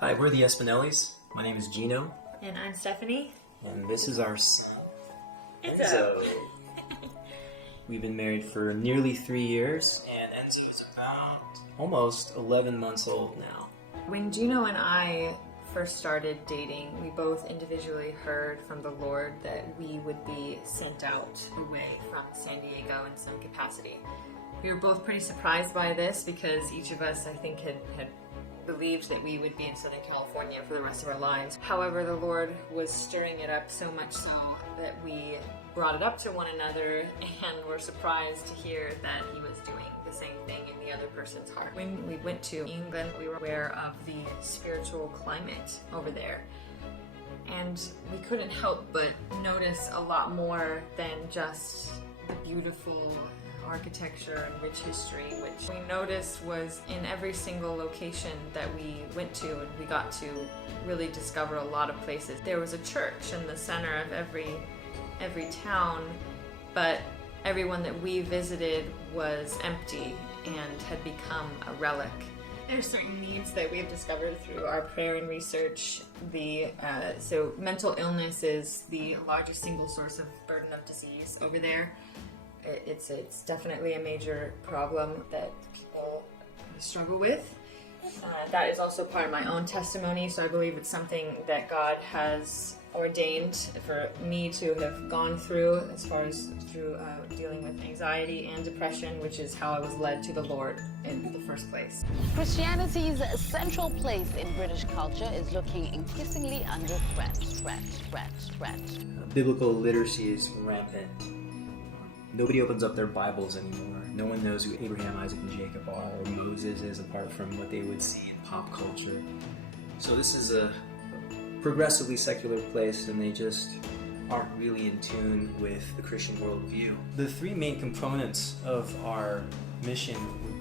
Hi, we're the Espinelis. My name is Gino. And I'm Stephanie. And this is our son, Enzo. We've been married for nearly 3 years, and Enzo is about almost 11 months old now. When Gino and I first started dating, we both individually heard from the Lord that we would be sent out away from San Diego in some capacity. We were both pretty surprised by this because each of us, I think, had believed that we would be in Southern California for the rest of our lives. However, the Lord was stirring it up so much so that we brought it up to one another and were surprised to hear that He was doing the same thing in the other person's heart. When we went to England, we were aware of the spiritual climate over there. And we couldn't help but notice a lot more than just the beautiful architecture and rich history, which we noticed was in every single location that we went to, and we got to really discover a lot of places. There was a church in the center of every town, but everyone that we visited was empty and had become a relic. There are certain needs that we have discovered through our prayer and research. So mental illness is the largest single source of burden of disease over there. It's definitely a major problem that people struggle with. That is also part of my own testimony, so I believe it's something that God has ordained for me to have gone through as far as through dealing with anxiety and depression, which is how I was led to the Lord in the first place. Christianity's central place in British culture is looking increasingly under threat. Biblical literacy is rampant. Nobody opens up their Bibles anymore. No one knows who Abraham, Isaac, and Jacob are, or Moses is, apart from what they would see in pop culture. So this is a progressively secular place, and they just aren't really in tune with the Christian worldview. The three main components of our mission would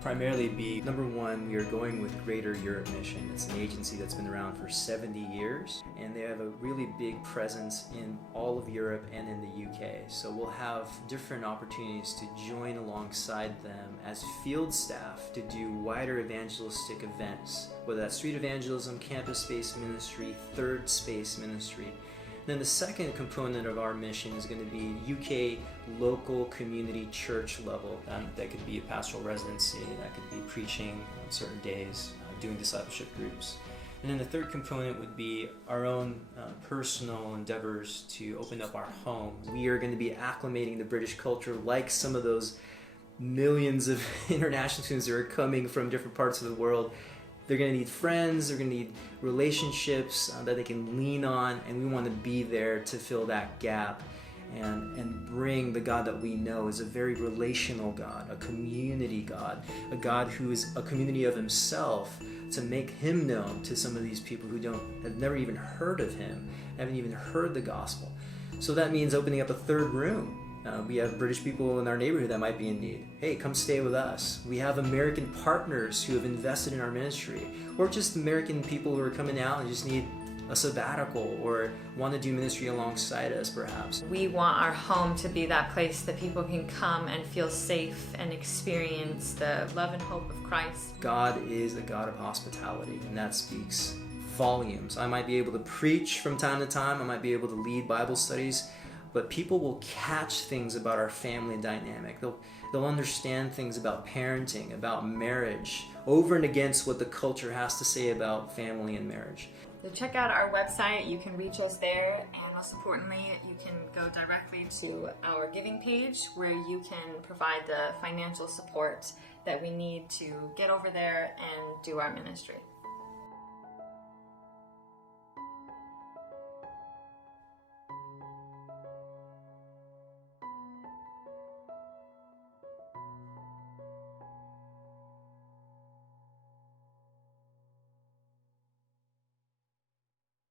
primarily be, number one, we are going with Greater Europe Mission. It's an agency that's been around for 70 years, and they have a really big presence in all of Europe and in the UK. So we'll have different opportunities to join alongside them as field staff to do wider evangelistic events, whether that's street evangelism, campus-based ministry, third space ministry. Then the second component of our mission is going to be UK local community church level. That could be a pastoral residency, that could be preaching on certain days, doing discipleship groups. And then the third component would be our own personal endeavors to open up our home. We are going to be acclimating to British culture like some of those millions of international students that are coming from different parts of the world. They're going to need friends, they're going to need relationships that they can lean on, and we want to be there to fill that gap and bring the God that we know is a very relational God, a community God, a God who is a community of Himself, to make Him known to some of these people who have never even heard of Him, haven't even heard the gospel. So that means opening up a third room. We have British people in our neighborhood that might be in need. Hey, come stay with us. We have American partners who have invested in our ministry, or just American people who are coming out and just need a sabbatical or want to do ministry alongside us, perhaps. We want our home to be that place that people can come and feel safe and experience the love and hope of Christ. God is a God of hospitality, and that speaks volumes. I might be able to preach from time to time. I might be able to lead Bible studies. But people will catch things about our family dynamic. They'll understand things about parenting, about marriage, over and against what the culture has to say about family and marriage. So check out our website. You can reach us there, and most importantly, you can go directly to our giving page where you can provide the financial support that we need to get over there and do our ministry.